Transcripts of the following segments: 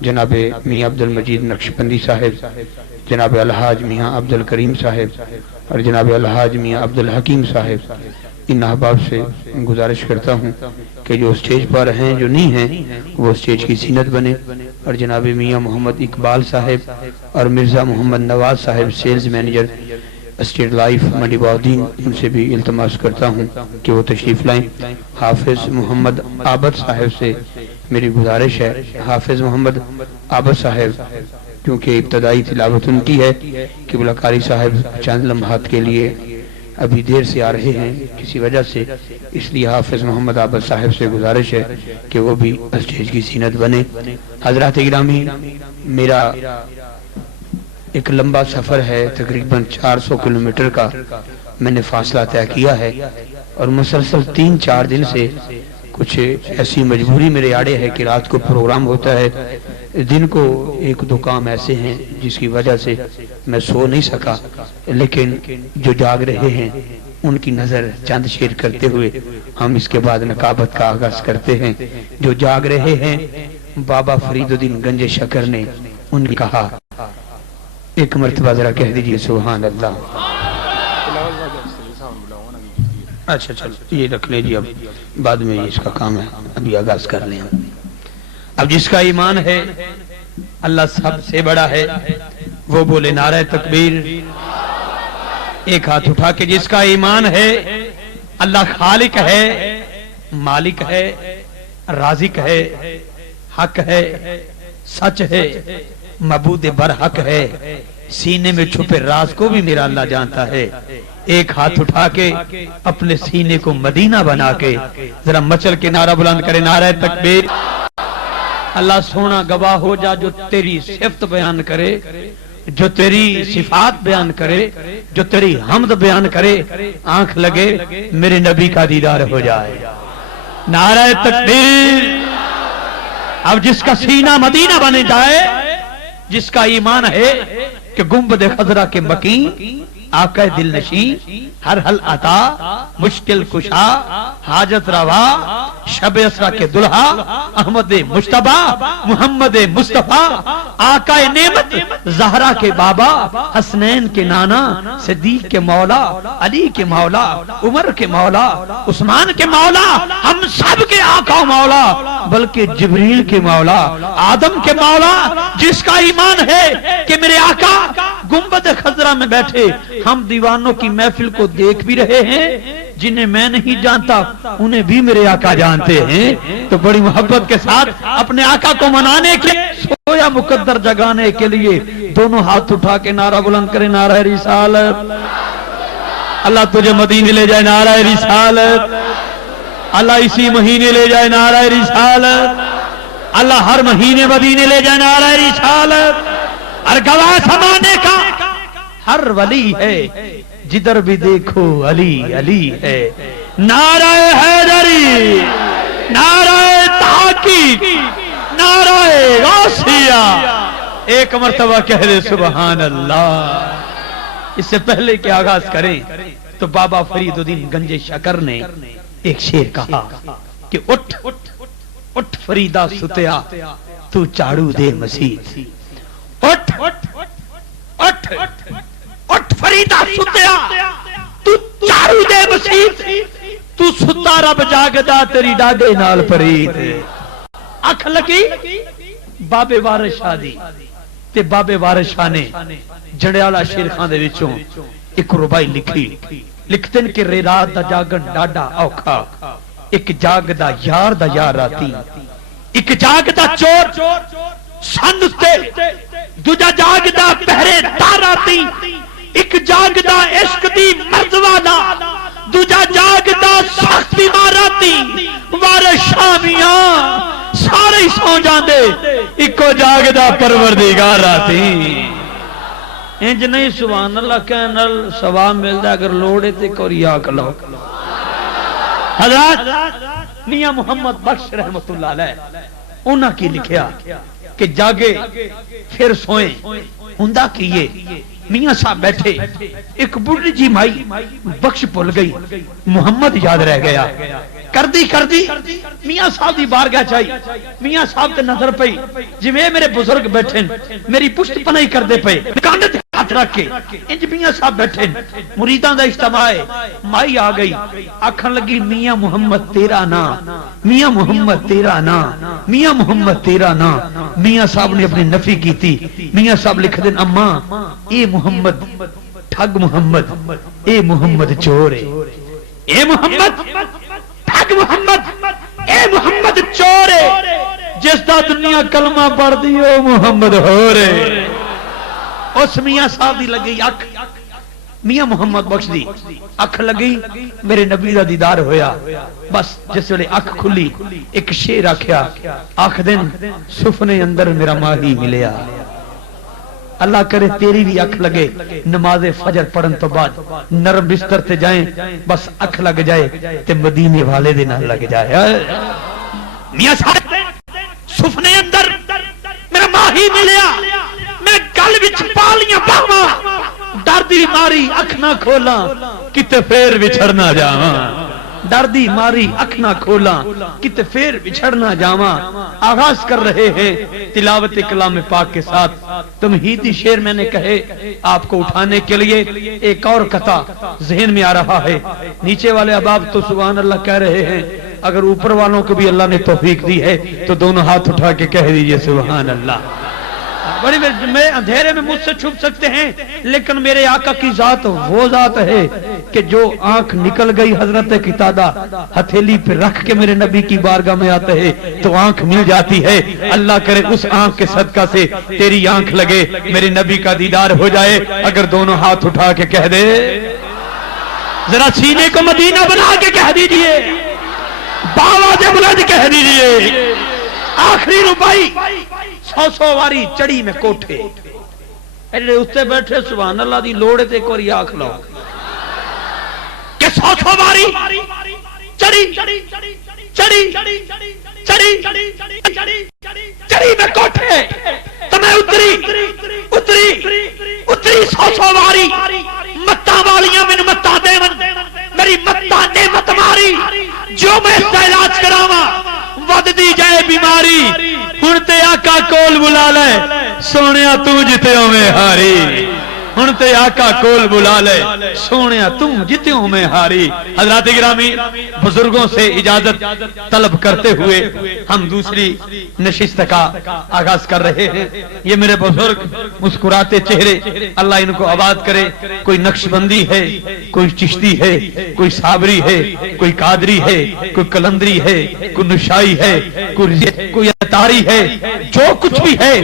جناب میاں عبد المجید نقشبندی صاحب، جناب الحاج میاں عبد الکریم صاحب اور جناب الحاج میاں عبد الحکیم صاحب، ان احباب سے گزارش کرتا ہوں کہ جو اسٹیج پر ہیں جو نہیں ہیں وہ اسٹیج کی زینت بنے، اور جناب میاں محمد اقبال صاحب اور مرزا محمد نواز صاحب سیلز مینیجر اسٹیٹ لائف منڈی بہاؤالدین، ان سے بھی التماس کرتا ہوں کہ وہ تشریف لائیں۔ حافظ محمد عابد صاحب سے میری گزارش ہے، حافظ محمد عابد صاحب کیونکہ ابتدائی تلاوت ان کی ہے کہ قاری صاحب چند لمحات کے لیے ابھی دیر سے آ رہے ہیں کسی وجہ سے، اس لیے حافظ محمد عابد صاحب سے گزارش ہے کہ وہ بھی اسٹیج کی زینت بنے۔ حضرات گرامی، میرا ایک لمبا سفر ہے، تقریباً 400 کلومیٹر کا میں نے فاصلہ طے کیا ہے، اور مسلسل 3-4 دن سے کچھ ایسی مجبوری میرے آڑے ہے کہ رات کو پروگرام ہوتا ہے، دن کو 1-2 کام ایسے ہیں جس کی وجہ سے میں سو نہیں سکا، لیکن جو جاگ رہے ہیں ان کی نظر چند شیر کرتے ہوئے ہم اس کے بعد نقابت کا آغاز کرتے ہیں۔ جو جاگ رہے ہیں بابا فرید الدین گنج شکر نے ان نے کہا، ایک مرتبہ ذرا کہہ دیجئے سبحان اللہ۔ اچھا چلو یہ رکھ لیں جی، اب بعد میں اس کا کام ہے، ابھی آغاز کر لیں۔ اب جس کا ایمان ہے اللہ سب سے بڑا ہے وہ بولے نعرہ تکبیر۔ ایک ہاتھ اٹھا کے جس کا ایمان ہے اللہ خالق ہے، مالک ہے، رازق ہے، حق ہے، سچ ہے، معبود برحق ہے، سینے میں چھپے راز کو بھی میرا اللہ جانتا ہے۔ ایک ہاتھ اٹھا کے اپنے سینے کو مدینہ بنا کے ذرا مچل کے نعرہ بلند کرے نعرہ تکبیر۔ اللہ سونا گواہ ہو جا، جو تیری صفت بیان کرے، جو تیری صفات بیان کرے، جو تیری حمد بیان کرے، آنکھ لگے میرے نبی کا دیدار ہو جائے۔ نعرہ تکبیر۔ اب جس کا سینہ مدینہ بنے جائے، جس کا ایمان ہے کہ گنبد خضرا کے مکین، آقا دل نشین، ہر حل عطا، مشکل کشا، حاجت روا، شب اسرا کے دلہا، احمد مجتبی، محمد مصطفیٰ، آقا نعمت، زہرا کے بابا، حسنین کے نانا، صدیق کے مولا، علی کے مولا، عمر کے مولا، عثمان کے مولا، ہم سب کے آقا مولا، بلکہ جبریل کے مولا، آدم کے مولا۔ جس کا ایمان ہے کہ میرے آقا گنبد خضرا میں بیٹھے، ہم دیوانوں کی محفل کو دیکھ بھی رہے ہیں، جنہیں میں نہیں جانتا انہیں بھی میرے آقا جانتے ہیں، تو بڑی محبت کے ساتھ اپنے آقا کو منانے کے سویا مقدر جگانے کے لیے دونوں ہاتھ اٹھا کے نعرہ بلند کرے نعرہ رسالت۔ اللہ تجھے مدینے لے جائے نعرہ رسالت، اللہ اسی مہینے لے جائے نعرہ رسالت، اللہ ہر مہینے مدینے لے جائے نعرہ رسالت۔ اور گواہ زمانے کا ہر ولی ہے، جدھر بھی دیکھو علی علی ہے۔ نعرہ حیدری، نعرہ تحقیق، نعرہ غوثیہ، ایک مرتبہ کہہ دے سبحان اللہ۔ اس سے پہلے کہ آغاز کریں تو بابا فرید الدین گنج شکر نے ایک شعر کہا کہ اٹھ اٹھ فریدہ ستیا تو چاڑو دے مسیح، اٹھ اٹھ اٹھ فریدہ ستیا تو چاڑو دے مسیح، تو ستا رب جاگدا تیری ڈاڈے نال پرید۔ اکھ لگی بابے وارث شاہ دی تے بابے وارث شاہ نے جڑیالہ شیر خان دے وچوں ایک ربائی لکھی، لکھتے ہیں کہ رے رات دا جاگن ڈاڈا اوکھا، ایک جاگدا یار دا یار راتی، ایک جاگدا چور سن تے دوجا جاگدا پہرے دار راتی، ایک جاگدا عشق دی مرد والا، دوجا جاگدا سخت بیمار راتی، وارث شامیاں سارے ہی سو جاندے، ایکو جاگدا پروردگار راتی۔ انج نہیں سبحان اللہ کہنال ثواب ملدا، اگر لوڑے تے کوریا کلو۔ حضرات میاں محمد بخش رحمت اللہ علیہ انہاں کی لکھیا کہ جاگے پھر سوئیں ہندہ کیے، میاں صاحب بیٹھے، ایک بڑی جی مائی بخش بھول گئی، محمد یاد رہ گیا، کر دی میاں صاحب دی بارگاہ چائی میاں صاحب تے نظر پئی جویں میرے بزرگ بیٹھے میری پشت پنائی کر دے پئے کاندے تے ہاتھ رکھ کے انج میاں صاحب بیٹھے مریداں دا اجتماع ہے مائی آ گئی آکھن لگی میاں محمد تیرا نام میاں محمد تیرا نام میاں محمد تیرا نام میاں صاحب نے اپنی نفی کی تھی میاں صاحب لکھ دین اماں اے محمد ٹھگ محمد اے محمد چور ہے اے محمد ٹھگ محمد اے محمد چور ہے جس دا دنیا کلمہ پڑھ دی او محمد ہو رہے اس میاں صاحب دی لگی اکھ میاں محمد بخش دی اکھ لگی میرے نبی دا دیدار ہویا بس جس ویلے اکھ کھلی ایک شعر آکھیا آکھ دن سفنے اندر میرا ماہی ملیا اللہ کرے تیری بھی اکھ لگے نماز فجر پڑھن تو بعد نرم بستر تے جائیں بس اکھ لگ جائے تے مدینے والے دے نہ لگ جائے میاں صاحب سفنے اندر میرا ماہی ملیا میں گل وچ پالیاں باواں ڈر دی ماری اکھ نہ کھولاں کتے پھر وچھڑنا جاواں ڈر دی ماری اکھ نہ کھولاں کتے پھر وچھڑنا جاواں آغاز کر رہے ہیں تلاوت کلام پاک کے ساتھ تمہیدی شعر میں نے کہے آپ کو اٹھانے کے لیے ایک اور قطع ذہن میں آ رہا ہے نیچے والے احباب تو سبحان اللہ کہہ رہے ہیں اگر اوپر والوں کو بھی اللہ نے توفیق دی ہے تو دونوں ہاتھ اٹھا کے کہہ دیجئے سبحان اللہ بڑی میں اندھیرے میں مجھ سے چھپ سکتے ہیں لیکن میرے آقا کی ذات وہ ذات ہے کہ جو آنکھ نکل گئی حضرت قتادہ ہتھیلی پہ رکھ کے میرے نبی کی بارگاہ میں آتے ہیں تو آنکھ مل جاتی ہے اللہ کرے اس آنکھ کے صدقہ سے تیری آنکھ لگے میرے نبی کا دیدار ہو جائے اگر دونوں ہاتھ اٹھا کے کہہ دے ذرا سینے کو مدینہ بنا کے کہہ دیجئے باواز بلند کہہ دیجئے آخری روپائی 100 واری چڑی میں کوٹھے ایڈے استے بیٹھے سبحان اللہ دی لوڑے تے ایک واری آنکھ لاؤ کہ 100 واری چڑی میں کوٹھے تو میں اتری 100 واری متہ والیاں میں متہ دے میری متہ نعمت ماری جو میں اس کا علاج کراواں ود دی جائے بیماری ہن تے آقا کول بلا لے سونیا تو جتیوں میں ہاری ہن تے آقا کول بلا لے سونیا تو جتیوں میں ہاری حضرات گرامی بزرگوں سے اجازت طلب کرتے ہوئے ہم دوسری نشست کا آغاز کر رہے ہیں یہ میرے بزرگ مسکراتے چہرے اللہ ان کو آباد کرے کوئی نقش بندی ہے کوئی چشتی ہے کوئی صابری ہے کوئی قادری ہے کوئی کلندری ہے کوئی نشائی ہے کوئی اتاری ہے جو کچھ بھی ہے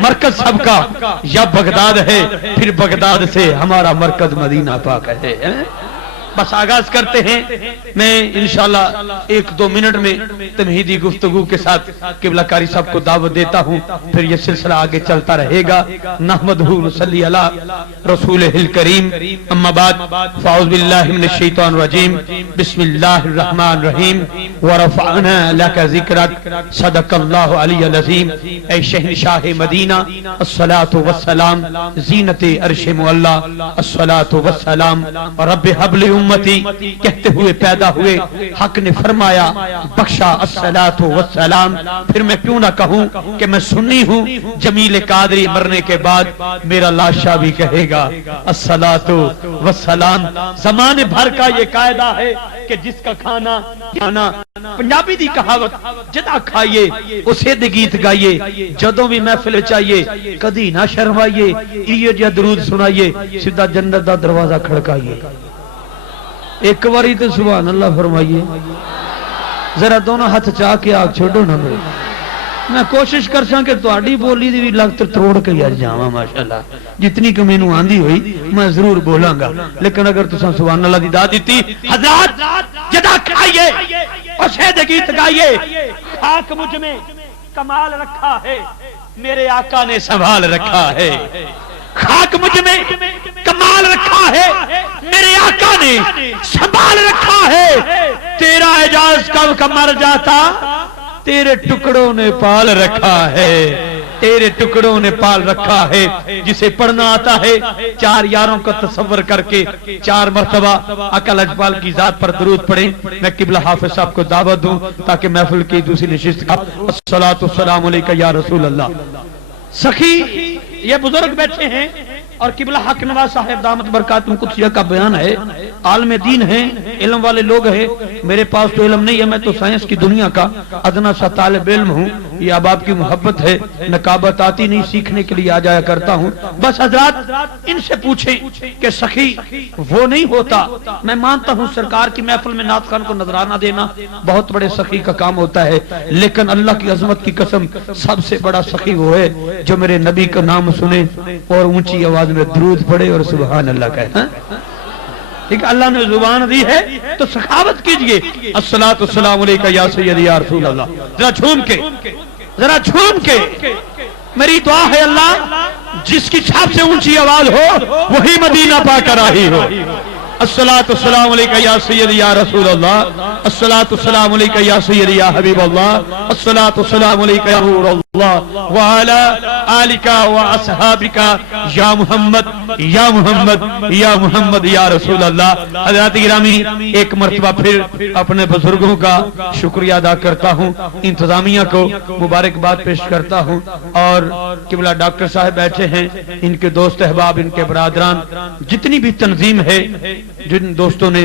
مرکز سب کا یا بغداد ہے پھر بغداد سے ہمارا مرکز مدینہ پاک ہے بس آغاز کرتے ہیں میں انشاءاللہ 1-2 منٹ میں تمہیدی گفتگو کے ساتھ قبلہ کاری صاحب کو دعوت دیتا ہوں پھر یہ سلسلہ آگے چلتا رہے گا نحمدہ نصلی علی رسولہ الکریم اما بعد فاعوذ باللہ من الشیطان الرجیم بسم اللہ الرحمن الرحیم ورفعنا لک ذکرک صدق اللہ علی العظیم اے شہنشاہ مدینہ الصلاة والسلام زینت عرش معلا الصلاة والسلام رب حب لی امتی کہتے ہوئے پیدا ہوئے حق نے فرمایا بخشا الصلاۃ والسلام پھر میں کیوں نہ کہوں کہ میں سنی ہوں جمیل قادری مرنے کے بعد میرا لاشا بھی کہے گا الصلاۃ والسلام زمانے بھر کا یہ قاعدہ ہے کہ جس کا کھانا پنجابی دی کہاوت جدا کھائیے اسے دے گیت گائیے جدوں بھی محفل چاہیے کدی نہ شرمائیے یہ جا درود سنائیے سیدھا جنت دا دروازہ کھڑکائیے ایک باری تو سبحان اللہ فرمائیے ذرا دونوں ہاتھ چاہ کے آگ چھوڑو نہ میرے میں کوشش کر ساں کہ تہاڈی بولی دی بھی لگت تروڑ کے یار جاواں ماشاءاللہ جتنی کہ مینوں آندی ہوئی میں ضرور بولاں گا لیکن اگر تساں سبحان اللہ دی داد دیتی حضرات جدا کھائیے اسے دے گیت گائیے خاک مجھ میں کمال رکھا ہے میرے آقا نے سنبھال رکھا ہے خاک مجھ میں کمال رکھا ہے میرے آقا نے سنبھال رکھا ہے تیرا اعجاز کب کا مر جاتا تیرے ٹکڑوں نے پال رکھا ہے تیرے ٹکڑوں نے پال رکھا ہے، جسے پڑھنا آتا ہے 4 یاروں کا تصور کر کے 4 مرتبہ آقا لاجپال کی ذات پر درود پڑھیں۔ میں قبلہ حافظ صاحب کو دعوت دوں تاکہ محفل کی دوسری نشست کا الصلاۃ والسلام علیکہ یا رسول اللہ۔ سخی یہ بزرگ بیٹھے ہیں اور قبلہ حق نواز صاحب دامت برکاتہم قدسیہ کا بیان ہے، عالم دین ہیں، علم والے لوگ ہیں۔ میرے پاس تو علم نہیں ہے، میں تو سائنس کی دنیا کا ادنا سا طالب علم ہوں۔ یہ احباب کی محبت ہے، نقابت آتی نہیں، سیکھنے کے لیے آ جایا کرتا ہوں۔ بس حضرات ان سے پوچھیں کہ سخی وہ نہیں ہوتا۔ میں مانتا ہوں سرکار کی محفل میں نعت خوان کو نذرانہ دینا بہت بڑے سخی کا کام ہوتا ہے، لیکن اللہ کی عظمت کی قسم سب سے بڑا سخی وہ ہے جو میرے نبی کا نام سنے اور اونچی آواز میں درود پڑھے اور سبحان اللہ کہے۔ ٹھیک، اللہ نے زبان دی ہے تو سخاوت کیجئے۔ الصلاۃ والسلام علیکہ یا سیدی یا رسول اللہ۔ ذرا جھوم کے میری دعا ہے اللہ جس کی چھاپ سے اونچی آواز ہو وہی مدینہ پا کر آئی ہو۔ الصلاۃ والسلام علیکہ یا سیدی یا رسول اللہ، الصلاۃ والسلام علیکہ یا سیدی یا حبیب اللہ، الصلاۃ والسلام علیکہ یا نور اللہ وعلی آلک واصحابک یا محمد یا محمد یا محمد یا رسول اللہ۔ حضرات گرامی ایک مرتبہ پھر اپنے بزرگوں کا شکریہ ادا کرتا ہوں، انتظامیہ کو مبارکباد پیش کرتا ہوں، اور قبلہ ڈاکٹر صاحب بیٹھے ہیں، ان کے دوست احباب، ان کے برادران، جتنی بھی تنظیم ہے، جن دوستوں نے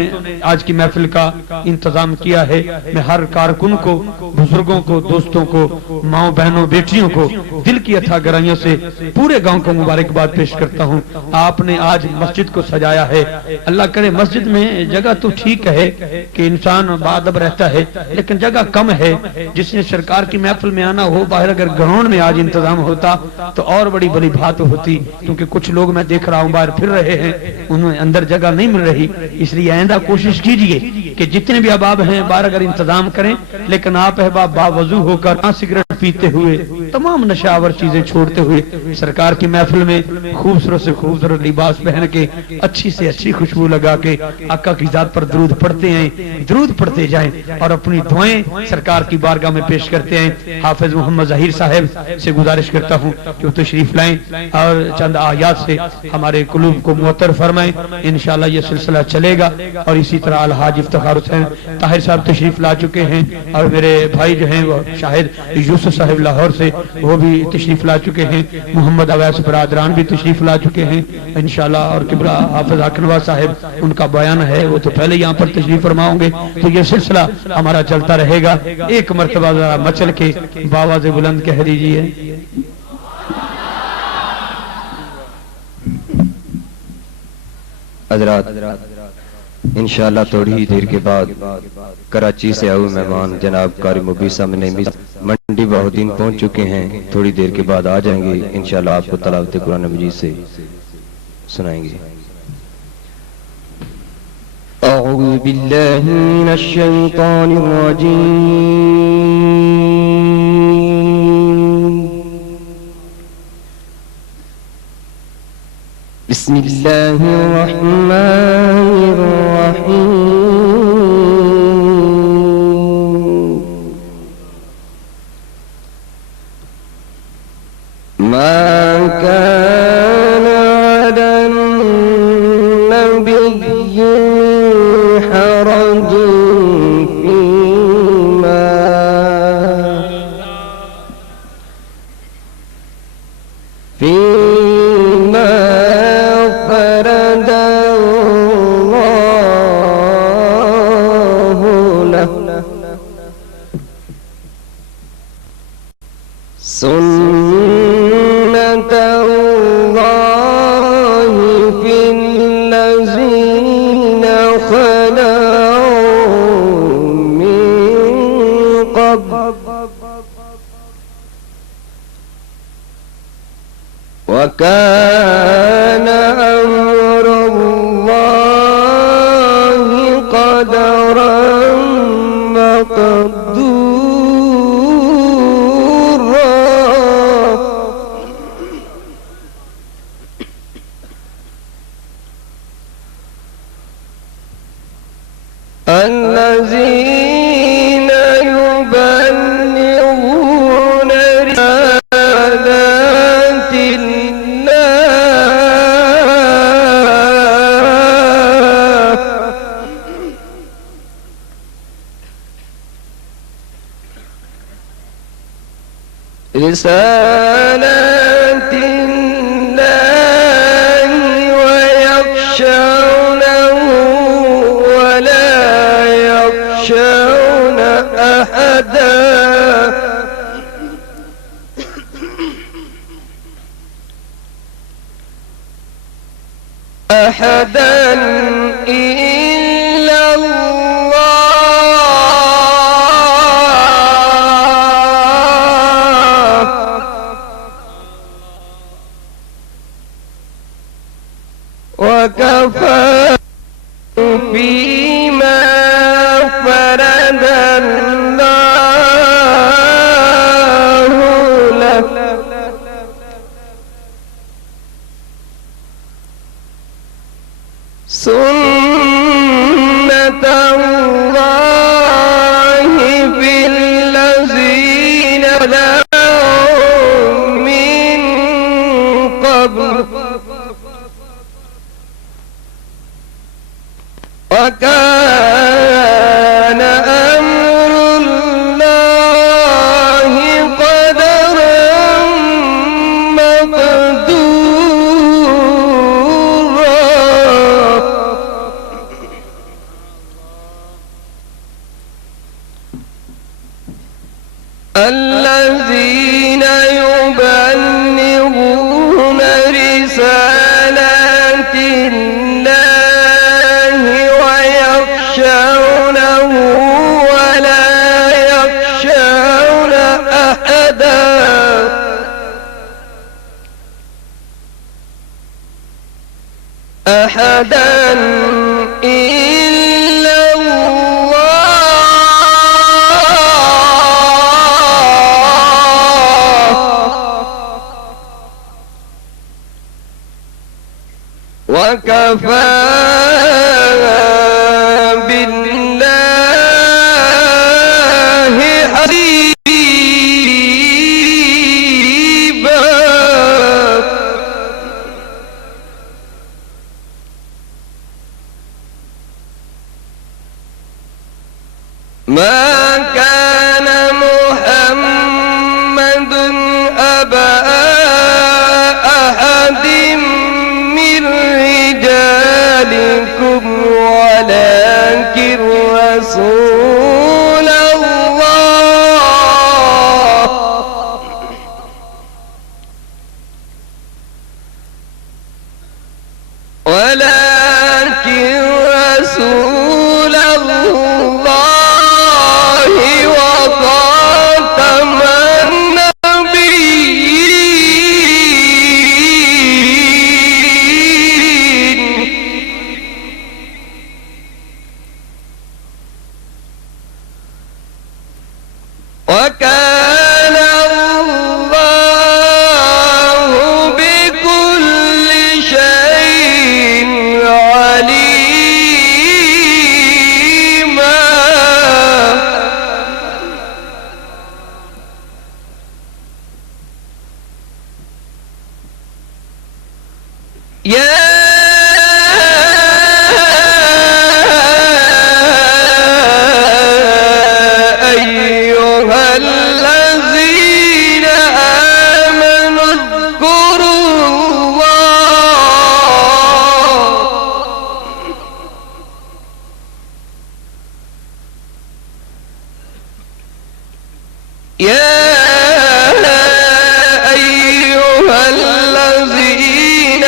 آج کی محفل کا انتظام کیا ہے، میں ہر کارکن کو، بزرگوں کو، دوستوں کو، ماؤں بہنوں بیٹیوں کو دل کی اتھا گرائیوں سے پورے گاؤں کو مبارکباد پیش کرتا ہوں۔ آپ نے آج مسجد کو سجایا ہے، اللہ کرے مسجد میں جگہ تو ٹھیک ہے کہ انسان باادب رہتا ہے، لیکن جگہ کم ہے۔ جس نے سرکار کی محفل میں آنا ہو، باہر اگر گراؤنڈ میں آج انتظام ہوتا تو اور بڑی بڑی بات ہوتی، کیونکہ کچھ لوگ میں دیکھ رہا ہوں باہر پھر رہے ہیں، انہیں اندر جگہ نہیں مل رہی۔ اس لیے آئندہ کوشش کیجئے کہ جتنے بھی احباب ہیں باہر اگر انتظام کریں، لیکن آپ احباب باوضو ہو کر سگریٹ پیتے ہوئے، تمام نشاور چیزیں چھوڑتے ہوئے سرکار کی محفل میں خوبصورت سے خوبصورت لباس پہن کے، اچھی سے اچھی خوشبو لگا کے آقا کی ذات پر درود پڑھتے ہیں، درود پڑھتے جائیں اور اپنی دعائیں سرکار کی بارگاہ میں پیش کرتے ہیں۔ حافظ محمد ظہیر صاحب سے گزارش کرتا ہوں کہ وہ تشریف لائیں اور چند آیات سے ہمارے قلوب کو معطر فرمائیں۔ انشاءاللہ یہ سلسلہ چلے گا، اور اسی طرح الحاج افتخار حسین طاہر صاحب تشریف لا چکے ہیں، اور میرے بھائی جو ہیں وہ شاہد یوسف صاحب لاہور سے وہ بھی تشریف لا چکے ہیں، محمد اویس برادران بھی تشریف لا چکے ہیں انشاءاللہ، اور قبلہ حافظ حق نواز صاحب ان کا بیان ہے وہ تو پہلے یہاں پر تشریف فرماؤں گے، تو یہ سلسلہ ہمارا چلتا رہے گا۔ ایک مرتبہ ذرا مچل کے باواز بلند کہہ دیجئے حضرات انشاءاللہ تھوڑی ہی دیر کے بعد کراچی سے آئے مہمان جناب قاری مبی صاحب نعیمی منڈی بہودین پہنچ چکے ہیں، تھوڑی دیر کے بعد آ جائیں گے، انشاءاللہ آپ کو تلاوت قرآن مجید سے سنائیں گے۔ اعوذ باللہ من الشیطان الرجیم، بسم اللہ الرحمن الرحیم، ما كان على النبي حرج فيما فرض الله له، سنة الله في الذين خلوا من قبل، وكان أمر الله قدرا مقدورا، الذين يبلغون رسالات رسالات الله ويخشونه ولا يخشون أحدا إلا الله وكفى فيما فرض الله له سنة الله في الذين خلوا من قبل وكان أمر الله قدرا مقدورا الذين يبلغون رسالات الله ويخشونه ولا يخشون أحدا إلا وكفى بالله حسيبا ما كان محمد أبا أحد من رجالكم ولكن رسول الله ولكن رسول الله وخاتم النبيين وكان الله بكل شيء عليما يا أيها الذين آمنوا اذكروا الله يا أيها الذين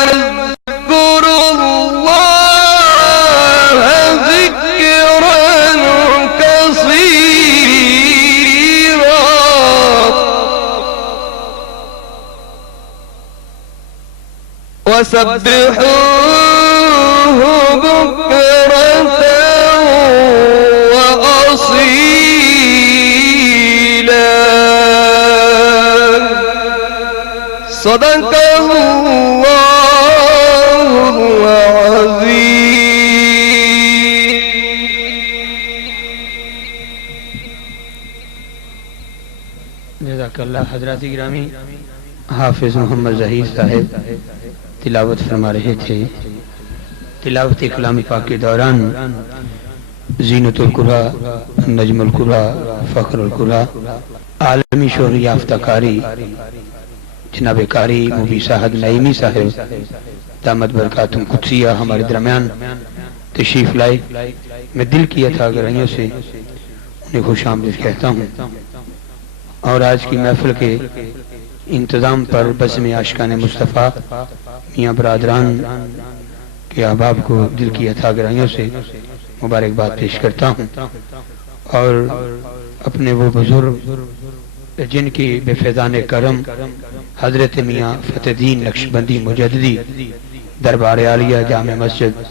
آمنوا اذكروا الله ذكرا كثيرا وسبحوه بكرة وأصيلا صدق الله العظيم. جزاک اللہ. حضرات گرامی، حافظ محمد ظہیر صاحب تلاوت فرما رہے تھے. تلاوت کلام پاک کے دوران زینت القرآن، نجم القرآن، فخر القرآن، عالمی شہرت یافتہ قاری جناب قاری مبی صاحب نعیمی صاحب دامت برکاتہم قدسیہ ہمارے درمیان تشریف لائے. میں دل کیا تھا گرائیوں سے انہیں خوش آمدید کہتا ہوں، اور آج کی محفل کے انتظام پر بزم عاشقان مصطفیٰ میاں برادران کے احباب کو دل کیا تھا گرائیوں سے مبارکباد پیش کرتا ہوں، اور اپنے وہ بزرگ جن کی بے فیضان کرم حضرت میاں فتح الدین نقشبندی مجددی دربار عالیہ جامع مسجد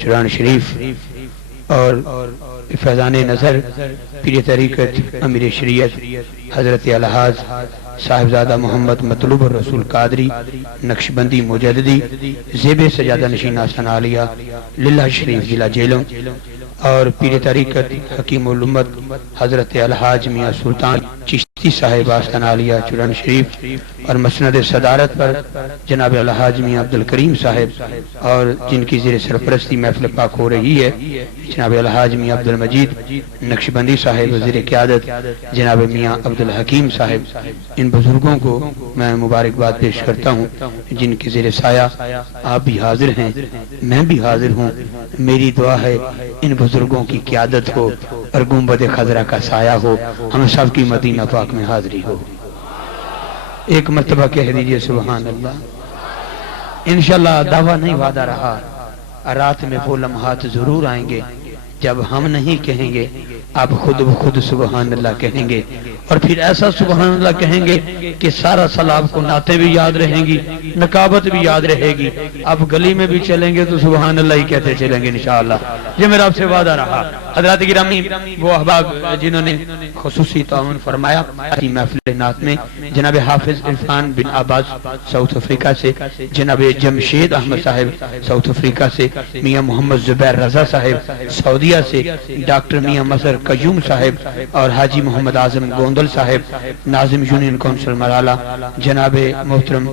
چران شریف اور فیضان نظر پیر طریقت امیر شریعت حضرت الحاج صاحبزادہ محمد مطلوب الرسول قادری نقشبندی مجددی زیب سجادہ نشین آستان عالیہ للہ شریف ضلع جیلوں، اور پیر طریقت حکیم الامت حضرت الحاج میاں سلطان چشتی صاحب آستان عالیہ چران شریف، اور مسند صدارت پر جناب الحاج میاں عبدالکریم صاحب، اور جن کی زیر سرپرستی محفل پاک ہو رہی ہے جناب الحاج میاں عبدالمجید نقشبندی صاحب، وزیر قیادت جناب میاں عبدالحکیم صاحب. ان بزرگوں کو میں مبارکباد پیش کرتا ہوں جن کے زیر سایہ آپ بھی حاضر ہیں، میں بھی حاضر ہوں. میری دعا ہے ان بزرگوں کی قیادت ہو اور گنبد خضرا کا سایہ ہو، ہم سب کی مدینہ پاک میں حاضری ہو. ایک مرتبہ کہہ دیجئے سبحان اللہ. انشاءاللہ دعویٰ نہیں وعدہ رہا، رات میں وہ لمحات ضرور آئیں گے جب ہم نہیں کہیں گے، آپ خود بخود سبحان اللہ کہیں گے، اور پھر ایسا سبحان اللہ کہیں گے کہ سارا سلاب کو نعتیں بھی یاد رہیں گی، نقابت بھی یاد رہے گی. اب گلی میں بھی چلیں گے تو سبحان اللہ ہی کہتے چلیں گے انشاءاللہ. یہ میرا آپ سے وعدہ رہا. حضرات گرامی، وہ احباب جنہوں نے خصوصی تعاون فرمایا محفل نعت میں، جناب حافظ عرفان بن عباس ساؤتھ افریقہ سے، جناب جمشید احمد صاحب ساؤتھ افریقہ سے، میاں محمد زبیر رضا صاحب سعودیہ سے، ڈاکٹر میاں مظہر قیوم صاحب اور حاجی محمد اعظم گوندل صاحب ناظم یونین کونسل مرالہ، جناب محترم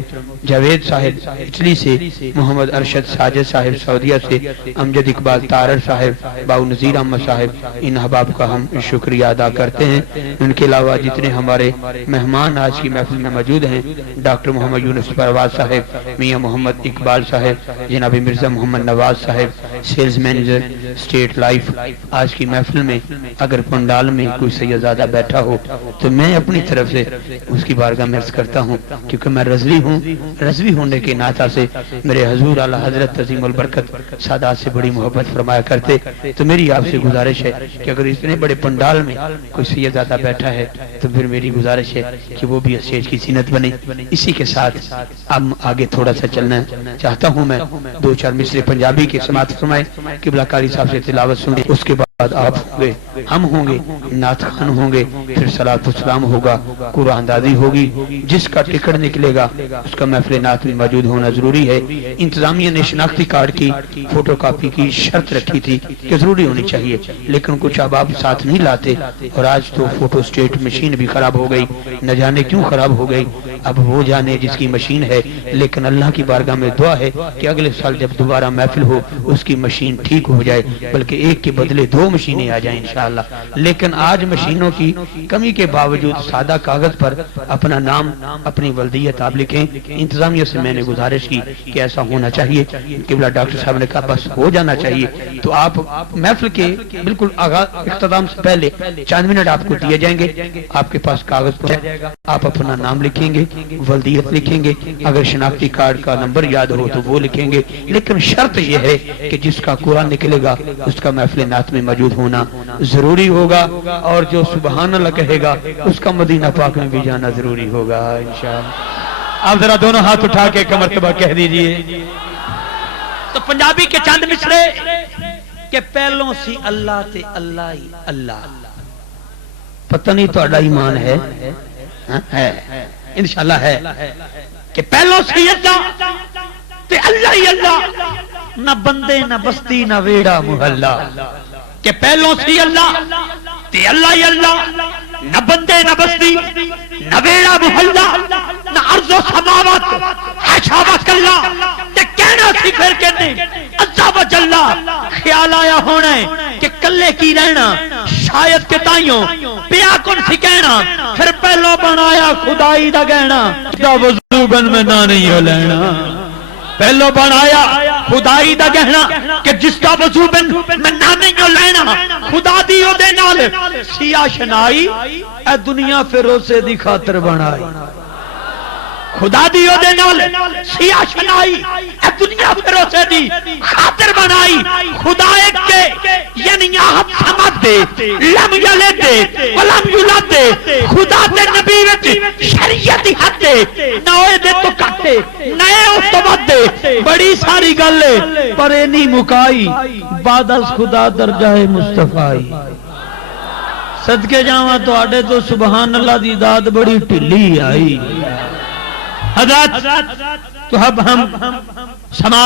جاوید صاحب اٹلی سے، محمد ارشد ساجد صاحب سعودیہ سے، امجد اقبال تارر صاحب، باو نذیر احمد صاحب. ان احباب کا ہم شکریہ ادا کرتے ہیں. ان کے علاوہ جتنے ہمارے مہمان آج کی محفل میں موجود ہیں، ڈاکٹر محمد یونس پرواز صاحب، میاں محمد اقبال صاحب، جناب مرزا محمد نواز صاحب سیلز مینیجر اسٹیٹ لائف. آج کی محفل میں اگر پنڈال میں کوئی سیدزادہ بیٹھا ہو تو میں اپنی طرف سے اس کی بارگاہ میں عرض کرتا ہوں، کیونکہ میں رضوی ہوں. رضوی ہونے کے ناطہ سے میرے حضور اعلیٰ حضرت عظیم البرکت سادات سے بڑی محبت فرمایا کرتے. تو میری آپ سے گزارش ہے کہ اگر اتنے بڑے پنڈال میں کوئی سیدزادہ بیٹھا ہے تو پھر میری گزارش ہے کہ وہ بھی اسٹیج کی زینت بنے. اسی کے ساتھ اب آگے تھوڑا سا چلنا چاہتا ہوں. میں دو چار مصرے پنجابی کے سماعت فرمائے، قبلہ کاری صاحب سے تلاوت سنیں، اس کے بعد آپ ہوں گے، ہم ہوں گے، نعت خوان ہوں گے، پھر صلاۃ و سلام ہوگا، قرآن دادی ہوگی. جس کا ٹکٹ نکلے گا اس کا محفل نعت میں موجود ہونا ضروری ہے. انتظامیہ نے شناختی کارڈ کی فوٹو کاپی کی شرط رکھی تھی کہ ضروری ہونی چاہیے، لیکن کچھ احباب ساتھ نہیں لاتے، اور آج تو فوٹو اسٹیٹ مشین بھی خراب ہو گئی، نہ جانے کیوں خراب ہو گئی. اب وہ جانے جس کی مشین ہے، لیکن اللہ کی بارگاہ میں دعا ہے کہ اگلے سال جب دوبارہ محفل ہو اس کی مشین ٹھیک ہو جائے، بلکہ ایک کے بدلے دو مشینیں آ جائیں انشاءاللہ. لیکن آج مشینوں کی کمی کے باوجود سادہ کاغذ پر اپنا نام، اپنی ولدیت آپ لکھیں. انتظامیہ سے میں نے گزارش کی کہ ایسا ہونا چاہیے. قبلہ ڈاکٹر صاحب نے کہا بس ہو جانا چاہیے. تو آپ محفل کے بالکل اختتام سے پہلے چند منٹ آپ کو دیے جائیں گے. آپ کے پاس کاغذ پہنچ جائے گا، آپ اپنا نام لکھیں گے، ولدیت لکھیں گے، اگر شناختی کارڈ کا نمبر یاد ہو تو وہ لکھیں گے. لیکن شرط یہ ہے کہ جس کا قرآن نکلے گا اس کا محفل نعت میں موجود ہونا ضروری ہوگا، اور جو سبحان اللہ کہے گا اس کا مدینہ پاک میں بھی جانا ضروری ہوگا انشاءاللہ. آپ ذرا دونوں ہاتھ اٹھا کے ایک مرتبہ کہہ دیجئے. تو پنجابی کے چند مصرے کہ پہلوں سی اللہ تے اللہ ہی اللہ. پتہ نہیں تو اڈا ایمان ہے انشاءاللہ ہے کہ پہلوں سی اللہ تے اللہ ہی اللہ، نہ بندے نہ بستی نہ ویڑا محلہ. کہ پہلوں سی اللہ تے اللہ ہی اللہ، نہ بندے نہ بستی نہ ویڑا محلہ، نہ ارض و سماوات حاشا و کلا. تے کہنا سی پھر کہنے عزا و جلہ. خیال آیا ہونا ہے کہ کلے کی رہنا شاید کہ تائیوں پیار کن سی کہنا پھر پہلو بنایا خدائی دا گہنا دا وضو بن میں نہ نہیں ہو لینا پہلو بنایا خدائی دا گہنا کہ جس کا وضو بن میں نہ نہیں ہو لینا خدا دیو دے نال سیاہ شنائی اے دنیا پھر اسے دی خاطر بنائی خدا دیو دے نال سیاہ شنائی اے دنیا پھر اسے دی خاطر بنائی خدا ایک کے یعنی آہد سمجھ دے لم یلد دے ولم یولد دے خدا دے نبی وچ شریعت حد دے نوے دے تو کٹے نئے اس تو بد دے بڑی ساری گل ہے پر اینی مکائی بعد از خدا درجہ مصطفی صدقے جاواں تو آڑے تو سبحان اللہ دی داد بڑی ٹھلی آئی حضرت تو اب ہم سماعت